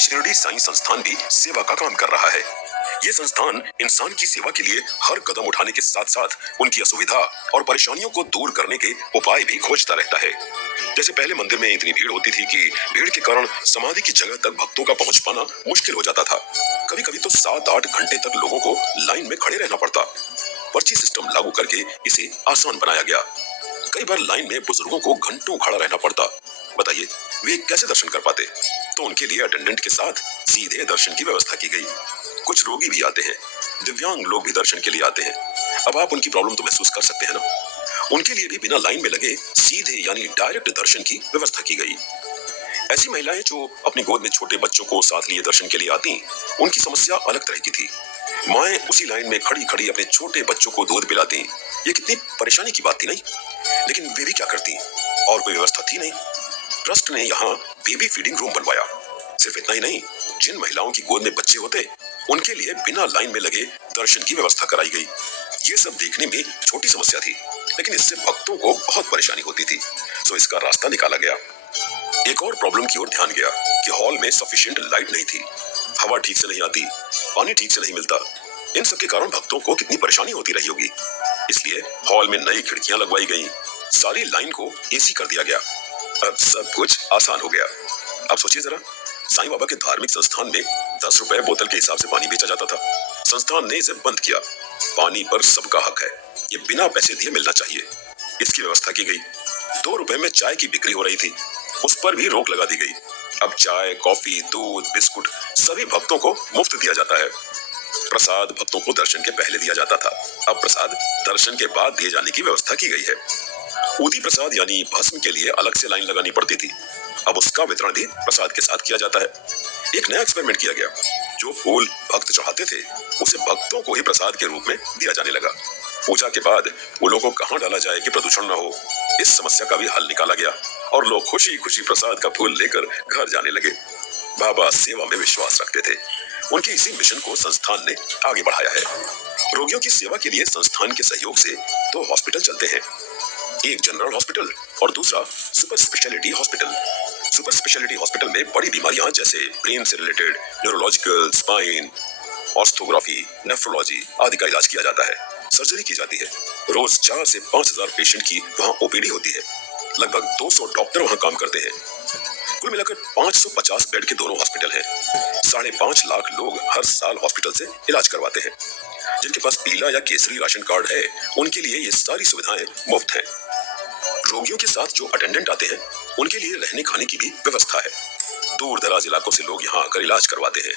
शिरडी साईं संस्थान भी सेवा का काम कर रहा है। ये संस्थान इंसान की सेवा के लिए हर कदम उठाने के साथ साथ उनकी असुविधा और परेशानियों को दूर करने के उपाय भी खोजता रहता है। जैसे पहले मंदिर में इतनी भीड़ होती थी कि भीड़ के कारण समाधि की जगह तक भक्तों का पहुंच पाना मुश्किल हो जाता था। कभी कभी तो 7-8 घंटे तक लोगों को लाइन में खड़े रहना पड़ता। पर्ची सिस्टम लागू करके इसे आसान बनाया गया। कई बार लाइन में बुजुर्गों को घंटों खड़ा रहना पड़ता। बताइए वे कैसे दर्शन कर पाते? तो उनके लिए अटेंडेंट के साथ सीधे दर्शन की व्यवस्था की गई। कुछ रोगी भी आते हैं, दिव्यांग लोग भी दर्शन के लिए आते हैं। अब आप उनकी प्रॉब्लम तो महसूस कर सकते हैं ना। उनके लिए भी बिना लाइन में लगे सीधे यानी डायरेक्ट दर्शन की व्यवस्था की गई। ऐसी महिलाएं जो अपनी गोद में छोटे बच्चों को साथ लिए दर्शन के लिए आती, उनकी समस्या अलग तरह की थी। माएं उसी लाइन में खड़ी खड़ी अपने छोटे बच्चों को दूध पिलाती। ये कितनी परेशानी की बात थी नहीं? लेकिन वे भी क्या करती, और कोई व्यवस्था थी नहीं। ट्रस्ट ने यहाँ बेबी फीडिंग रूम बनवाया। सिर्फ इतना ही नहीं, जिन महिलाओं की गोद में बच्चे होते उनके लिए बिना लाइन में लगे दर्शन की व्यवस्था कराई गई। ये सब देखने में छोटी समस्या थी, लेकिन इससे भक्तों को बहुत परेशानी होती थी, तो इसका रास्ता निकाला गया। एक और प्रॉब्लम की ओर ध्यान गया कि हॉल में सफिशिएंट लाइट नहीं थी, हवा ठीक से नहीं आती, पानी ठीक से नहीं मिलता। इन सब के कारण भक्तों को कितनी परेशानी होती रही होगी। इसलिए हॉल में नई खिड़कियां लगवाई गई, सारी लाइन को एसी कर दिया गया। अब सब कुछ आसान हो गया। अब सोचिए जरा, साईं बाबा के धार्मिक संस्थान में 10 रुपए बोतल के हिसाब से पानी बेचा जाता था। संस्थान ने इसे बंद किया। पानी पर सबका हक है, ये बिना पैसे दिए मिलना चाहिए। इसकी व्यवस्था की गई। 2 रुपए में चाय की बिक्री हो रही थी, उस पर भी रोक लगा दी गई। अब चाय, कॉफी, दूध, बिस्कुट सभी भक्तों को मुफ्त दिया जाता है। प्रसाद भक्तों को दर्शन के पहले दिया जाता था, अब प्रसाद दर्शन के बाद दिए जाने की व्यवस्था की गई है। ऊदी प्रसाद यानी भस्म के लिए अलग से लाइन लगानी पड़ती थी, अब उसका वितरण भी प्रसाद के साथ किया जाता है। एक नया एक्सपेरिमेंट किया गया, जो फूल भक्त चढ़ाते थे उसे भक्तों को ही प्रसाद के रूप में दिया जाने लगा। पूजा के बाद फूलों को कहाँ डाला जाए कि प्रदूषण न हो, इस समस्या का भी हल निकाला गया और लोग खुशी खुशी प्रसाद का फूल लेकर घर जाने लगे। बाबा सेवा में विश्वास रखते थे, उनके इसी मिशन को संस्थान ने आगे बढ़ाया है। रोगियों की सेवा के लिए संस्थान के सहयोग से 2 हॉस्पिटल चलते हैं, एक जनरल हॉस्पिटल और दूसरा super speciality hospital. Super speciality hospital में बड़ी बीमारियां जैसे ब्रेन से related, neurological, spine, orthography, nephrology आदि का इलाज किया जाता है। सर्जरी की जाती है। रोज 4 से 5,000 पेशेंट की वहाँ ओपीडी होती है। लगभग 200 डॉक्टर वहाँ काम करते हैं। कुल मिलाकर 550 बेड के दोनों हॉस्पिटल हैं। 5.5 लाख लोग हर साल हॉस्पिटल से इलाज करवाते हैं। जिनके पास पीला या केसरी राशन कार्ड है, उनके लिए ये सारी सुविधाएं मुफ्त हैं। रोगियों के साथ जो अटेंडेंट आते हैं, उनके लिए रहने खाने की भी व्यवस्था है। दूर दराज इलाकों से लोग यहाँ आकर इलाज करवाते हैं।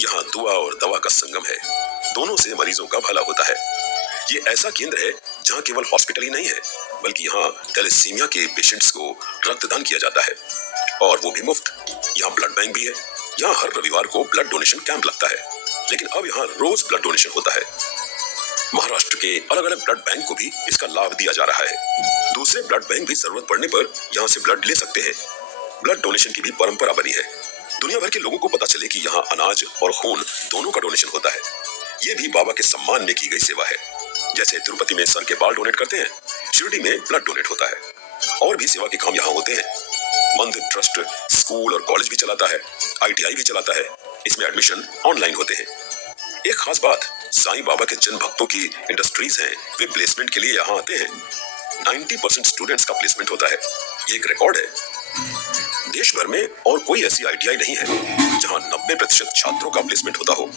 यहाँ दुआ और दवा का संगम है, दोनों से मरीजों का भला होता है। ये ऐसा केंद्र है जहाँ केवल हॉस्पिटल ही नहीं है, बल्कि यहाँ थैलेसीमिया के पेशेंट्स को रक्तदान किया जाता है, और वो भी मुफ्त। यहाँ ब्लड बैंक भी है। यहाँ हर रविवार को ब्लड डोनेशन कैंप लगता है, लेकिन अब यहाँ रोज ब्लड डोनेशन होता है। महाराष्ट्र के अलग अलग ब्लड बैंक को भी इसका लाभ दिया जा रहा है। दूसरे ब्लड बैंक भी जरूरत पड़ने पर यहाँ से ब्लड ले सकते हैं। ब्लड डोनेशन की भी परंपरा बनी है। दुनिया भर के लोगों को पता चले कि यहाँ अनाज और खून दोनों का डोनेशन होता है। ये भी बाबा के सम्मान में की गई सेवा है। जैसे तिरुपति में सर के बाल डोनेट करते हैं, शिरडी में ब्लड डोनेट होता है। और भी सेवा के काम यहाँ होते हैं। मंदिर ट्रस्ट स्कूल और कॉलेज भी चलाता है, ITI भी चलाता है। इसमें एडमिशन ऑनलाइन होते हैं। एक खास बात, साईं बाबा के जिन भक्तों की इंडस्ट्रीज हैं, वे प्लेसमेंट के लिए यहाँ आते हैं। 90% स्टूडेंट्स का प्लेसमेंट होता है। ये एक रिकॉर्ड है। देश भर में और कोई ऐसी ITI नहीं है जहाँ 90% छात्रों का प्लेसमेंट होता हो।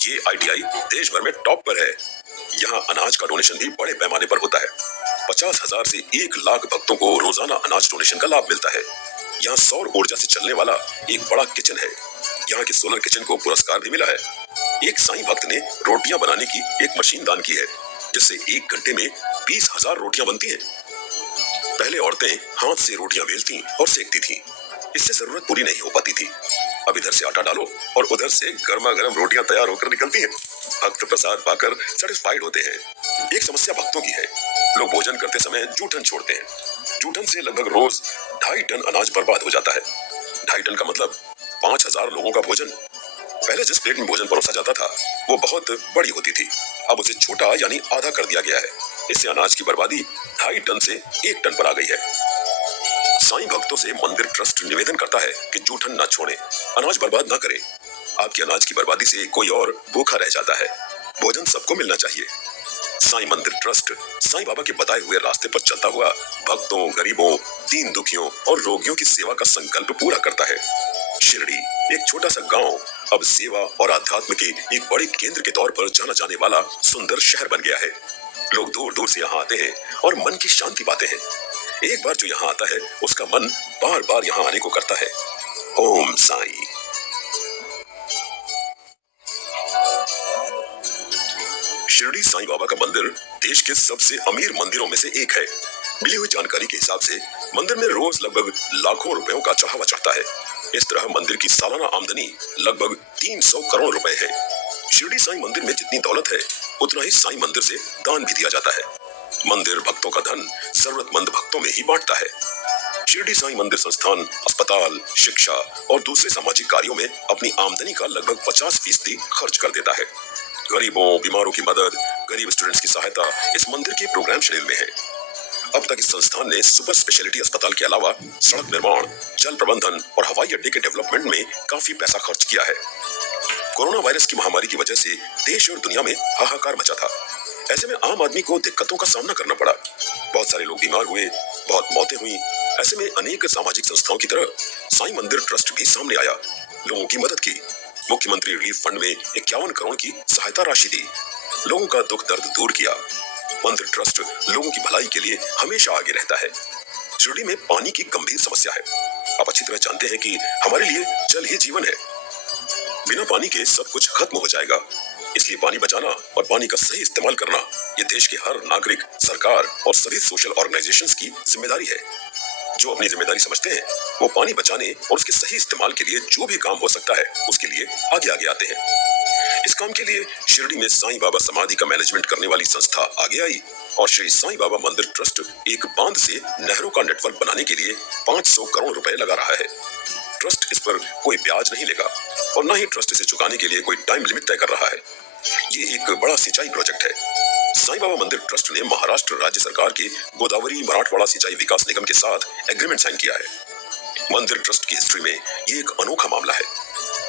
ये ITI देश भर में टॉप पर है। यहाँ अनाज का डोनेशन भी बड़े पैमाने पर होता है। 50,000 से 1 लाख भक्तों को रोजाना अनाज डोनेशन का लाभ मिलता है। यहाँ सौर ऊर्जा से चलने वाला एक बड़ा किचन है। यहाँ के सोलर किचन को पुरस्कार भी मिला है। एक साईं भक्त ने रोटियां बनाने की एक मशीन दान की है, जिससे 1 घंटे में 20,000 रोटियां बनती हैं। पहले औरतें हाथ से रोटियां बेलती और सेकती थीं। इससे जरूरत पूरी नहीं हो पाती थी। अब इधर से आटा डालो और उधर से गर्मा गर्म रोटियां तैयार होकर निकलती हैं। भक्त प्रसाद पाकर सेटिस्फाइड होते हैं। एक समस्या भक्तों की है, लोग भोजन करते समय जूठन छोड़ते हैं। जूठन से लगभग रोज 2.5 टन अनाज बर्बाद हो जाता है। 2.5 टन का मतलब 5,000 लोगों का भोजन। पहले जिस प्लेट में भोजन परोसा जाता था वो बहुत बड़ी होती थी, अब उसे छोटा यानी आधा कर दिया गया है। इससे अनाज की बर्बादी 2.5 टन से 1 टन पर आ गई है। साईं भक्तों से मंदिर ट्रस्ट निवेदन करता है कि जूठन न छोड़ें, अनाज बर्बाद न करें। आपके अनाज की बर्बादी से कोई और भूखा रह जाता है। भोजन सबको मिलना चाहिए। साईं मंदिर ट्रस्ट साईं बाबा के बताए हुए रास्ते पर चलता हुआ भक्तों, गरीबों, दीन दुखियों और रोगियों की सेवा का संकल्प पूरा करता है। शिरडी, एक छोटा सा गांव, अब सेवा और आध्यात्म के एक बड़े केंद्र के तौर पर जाना जाने वाला सुंदर शहर बन गया है। लोग दूर दूर से यहाँ आते हैं और मन की शांति पाते हैं। एक बार जो यहाँ आता है उसका मन बार बार यहाँ आने को करता है। ओम साईं। शिरडी साईं बाबा का मंदिर देश के सबसे अमीर मंदिरों में से एक है। मिली हुई जानकारी के हिसाब से मंदिर में रोज लगभग लाखों रुपयों का चढ़ावा चढ़ता है। इस तरह मंदिर की सालाना आमदनी लगभग 300 करोड़ रुपए है। शिरडी साईं मंदिर में जितनी दौलत है उतना ही साईं मंदिर से दान भी दिया जाता है। मंदिर भक्तों का धन जरूरतमंद भक्तों में ही बांटता है। शिरडी साईं मंदिर संस्थान अस्पताल, शिक्षा और दूसरे सामाजिक कार्यों में अपनी आमदनी का लगभग 50% खर्च कर देता है। गरीबों, बीमारों की मदद, गरीब स्टूडेंट्स की सहायता इस मंदिर के प्रोग्राम शेड्यूल में है। अब तक इस संस्थान ने सुपर स्पेशलिटी अस्पताल के अलावा सड़क निर्माण, जल प्रबंधन और हवाई अड्डे के डेवलपमेंट में काफी पैसा खर्च किया है। कोरोना वायरस की महामारी की वजह से देश और दुनिया में हाहाकार मचा था। ऐसे में आम आदमी को दिक्कतों का सामना करना पड़ा। बहुत सारे लोग बीमार हुए, बहुत मौतें हुई। ऐसे में अनेक सामाजिक संस्थाओं की तरह साईं मंदिर ट्रस्ट भी सामने आया, लोगों की मदद की। मुख्यमंत्री रिलीफ फंड में 51 करोड़ की सहायता राशि दी, लोगों का दुख दर्द दूर किया। मंदिर ट्रस्ट लोगों की भलाई के लिए हमेशा आगे रहता है। शिरडी में पानी की गंभीर समस्या है। आप अच्छी तरह जानते हैं कि हमारे लिए जल ही जीवन है। बिना पानी के सब कुछ खत्म हो जाएगा। इसलिए पानी बचाना और पानी का सही इस्तेमाल करना ये देश के हर नागरिक, सरकार और सभी सोशल ऑर्गेनाइजेशंस की जिम्मेदारी है। जो अपनी जिम्मेदारी समझते हैं वो पानी बचाने और उसके सही इस्तेमाल के लिए जो भी काम हो सकता है उसके लिए आगे आगे आते हैं। इस काम के लिए शिरडी में साईं बाबा समाधि का मैनेजमेंट करने वाली संस्था आगे आई और श्री साईं बाबा मंदिर ट्रस्ट एक बांध से नहरों का नेटवर्क बनाने के लिए 500 करोड़ रुपए लगा रहा है। ट्रस्ट इस पर कोई ब्याज नहीं लेगा और न ही ट्रस्ट इसे चुकाने के लिए कोई टाइम लिमिट तय कर रहा है। ये एक बड़ा सिंचाई प्रोजेक्ट है। साईं बाबा मंदिर ट्रस्ट ने महाराष्ट्र राज्य सरकार के गोदावरी मराठवाड़ा सिंचाई विकास निगम के साथ एग्रीमेंट साइन किया है। मंदिर ट्रस्ट की हिस्ट्री में ये एक अनोखा मामला है।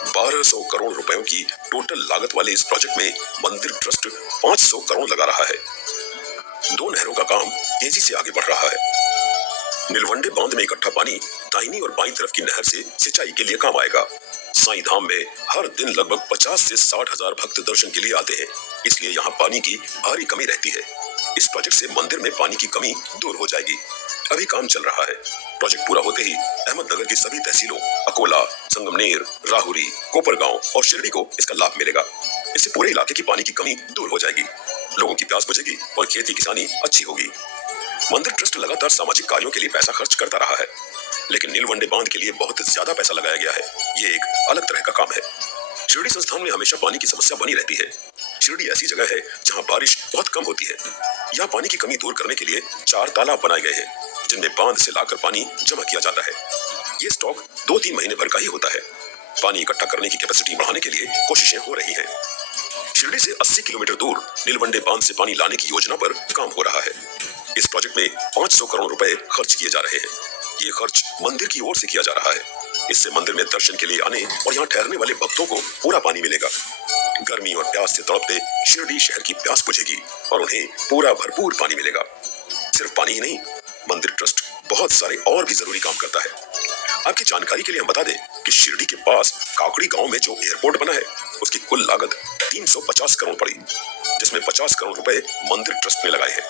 1200 करोड़ रुपयों की टोटल लागत वाले इस प्रोजेक्ट में मंदिर ट्रस्ट 500 करोड़ लगा रहा है। 2 नहरों का काम तेजी से आगे बढ़ रहा है। नीलवंडे बांध में इकट्ठा पानी दाहिनी और बाईं तरफ की नहर से सिंचाई के लिए काम आएगा। साईं धाम में हर दिन लगभग 50 से 60 हजार भक्त दर्शन के लिए आते हैं, इसलिए यहाँ पानी की भारी कमी रहती है। इस प्रोजेक्ट से मंदिर में पानी की कमी दूर हो जाएगी। अभी काम चल रहा है। प्रोजेक्ट पूरा होते ही अहमदनगर की सभी तहसीलों, अकोला, संगमनेर, राहुरी, कोपरगांव और शिरडी को इसका लाभ मिलेगा। इससे पूरे इलाके की पानी की कमी दूर हो जाएगी, लोगों की प्यास बुझेगी और खेती किसानी अच्छी होगी। मंदिर ट्रस्ट लगातार सामाजिक कार्यों के लिए पैसा खर्च करता रहा है, लेकिन नीलवंडे बांध के लिए बहुत ज्यादा पैसा लगाया गया है। ये एक अलग तरह का काम है। शिरडी संस्थान में हमेशा पानी की समस्या बनी रहती है। शिरडी ऐसी जगह है जहां बारिश बहुत कम होती है। यहाँ पानी की कमी दूर करने के लिए 4 तालाब बनाए गए हैं, जिनमें बांध से लाकर पानी जमा किया जाता है। ये स्टॉक 2-3 महीने भर का ही होता है। पानी इकट्ठा करने की कैपेसिटी बढ़ाने के लिए कोशिशें हो रही हैं। शिरडी से 80 किलोमीटर दूर नीलवंडे बांध से पानी लाने की योजना पर काम हो रहा है। इस प्रोजेक्ट में 500 करोड़ रुपए खर्च किए जा रहे हैं। ये खर्च मंदिर की ओर से किया जा रहा है। इससे मंदिर में दर्शन के लिए आने और यहाँ ठहरने वाले भक्तों को पूरा पानी मिलेगा। गर्मी और प्यास से तड़पते शिरडी शहर की प्यास बुझेगी और उन्हें पूरा भरपूर पानी मिलेगा। सिर्फ पानी ही नहीं, मंदिर ट्रस्ट बहुत सारे और भी जरूरी काम करता है। आपकी जानकारी के लिए हम बता दें कि शिरडी के पास काकड़ी गांव में जो एयरपोर्ट बना है उसकी कुल लागत 350 करोड़ पड़ी, जिसमें 50 करोड़ रुपए मंदिर ट्रस्ट ने लगाए हैं।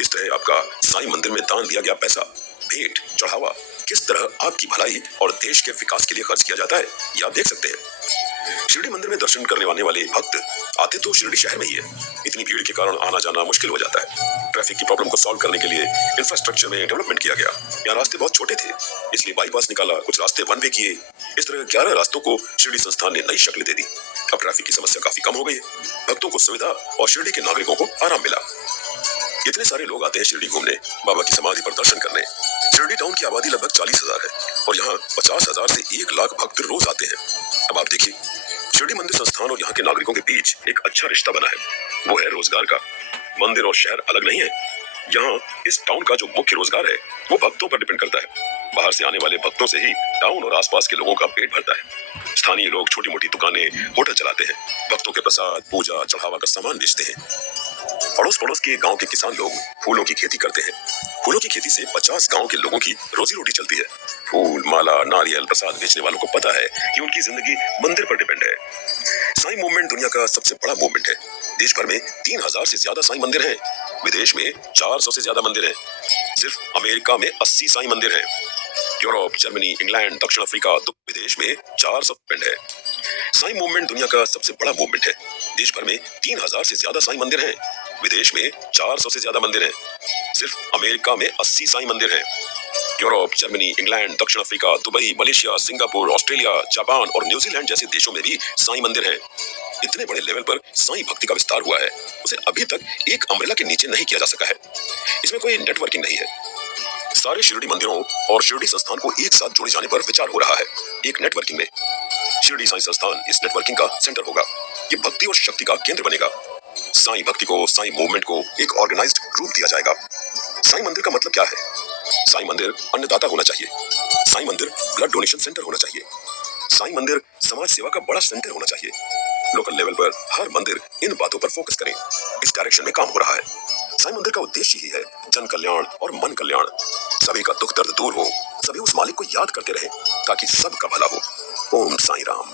इस तरह आपका साईं मंदिर में दान दिया गया पैसा, भेंट, चढ़ावा किस तरह आपकी भलाई और देश के विकास के लिए खर्च किया जाता है, ये आप देख सकते हैं। शिरडी मंदिर में दर्शन करने आने वाले भक्त आते तो शिरडी शहर में ही है। इतनी भीड़ के कारण आना जाना मुश्किल हो जाता है। ट्रैफिक की प्रॉब्लम को सॉल्व करने के लिए इंफ्रास्ट्रक्चर में डेवलपमेंट किया गया। यहाँ रास्ते बहुत छोटे थे, इसलिए बाईपास निकाला, कुछ रास्ते वन वे किए। इस तरह 11 रास्तों को शिरडी संस्थान ने नई शक्ल दे दी। अब ट्रैफिक की समस्या काफी कम हो गई है। भक्तों को सुविधा और शिरडी के नागरिकों को आराम मिला। इतने सारे लोग आते हैं शिरडी घूमने, बाबा की समाधि पर दर्शन करने। शिरडी टाउन की आबादी लगभग 40,000 है और यहाँ 50,000 से 1 लाख भक्त रोज आते हैं। अब आप देखिए, शिरडी मंदिर संस्थान और यहाँ के नागरिकों के बीच एक अच्छा रिश्ता बना है। वो है रोजगार का। मंदिर और शहर अलग नहीं है। यहाँ इस टाउन का जो मुख्य रोजगार है वो भक्तों पर डिपेंड करता है। बाहर से आने वाले भक्तों से ही टाउन और आसपास के लोगों का पेट भरता है। स्थानीय लोग छोटी मोटी दुकानें, होटल चलाते हैं, भक्तों के प्रसाद, पूजा, चढ़ावा का सामान बेचते हैं। अड़ोस पड़ोस के गांव के किसान लोग फूलों की खेती करते हैं। फूलों की खेती से 50 गांव के लोगों की रोजी रोटी चलती है। फूल, माला, नारियल, प्रसाद बेचने वालों को पता है कि उनकी जिंदगी मंदिर पर डिपेंड है। साईं मूवमेंट दुनिया का सबसे बड़ा मूवमेंट है। देश भर में 3000 से ज्यादा साईं मंदिर हैं। विदेश में 400 से ज्यादा मंदिर हैं। सिर्फ अमेरिका में 80 साईं मंदिर हैं। यूरोप, जर्मनी, इंग्लैंड, दक्षिण अफ्रीका, तो विदेश में 400 पिंड है। साईं मूवमेंट दुनिया का सबसे बड़ा मूवमेंट है। देश भर में 3000 से ज्यादा साईं मंदिर हैं। विदेश में 400 से ज्यादा मंदिर हैं। सिर्फ अमेरिका में 80 साईं मंदिर हैं। यूरोप, जर्मनी, इंग्लैंड, दक्षिण Africa, Dubai, Malaysia, Singapore, Australia, Japan और न्यूजीलैंड जैसे देशों में भी साईं मंदिर हैं। इतने बड़े लेवल पर साईं भक्ति का विस्तार हुआ है, उसे अभी तक एक अम्ब्रेला के नीचे नहीं किया जा सका है। इसमें कोई नेटवर्किंग नहीं है। सारे शिरडी मंदिरों और शिरडी संस्थान को एक साथ जोड़े जाने पर विचार हो रहा है। एक नेटवर्किंग में शिरडी साईं संस्थान इस नेटवर्किंग का सेंटर होगा। ये भक्ति और शक्ति का केंद्र बनेगा। साईं भक्ति को, साईं मूवमेंट को एक ऑर्गेनाइज्ड रूप दिया जाएगा। साईं मंदिर का मतलब क्या है? साईं मंदिर अन्नदाता होना चाहिए। साईं मंदिर ब्लड डोनेशन सेंटर होना चाहिए। साईं मंदिर समाज सेवा का बड़ा सेंटर होना चाहिए। लोकल लेवल पर हर मंदिर इन बातों पर फोकस करें। इस डायरेक्शन में काम हो रहा है। साईं मंदिर का उद्देश्य ही है जन कल्याण और मन कल्याण। सभी का दुख दर्द दूर हो, सभी उस मालिक को याद करते रहें ताकि सबका भला हो। ओम साईं राम।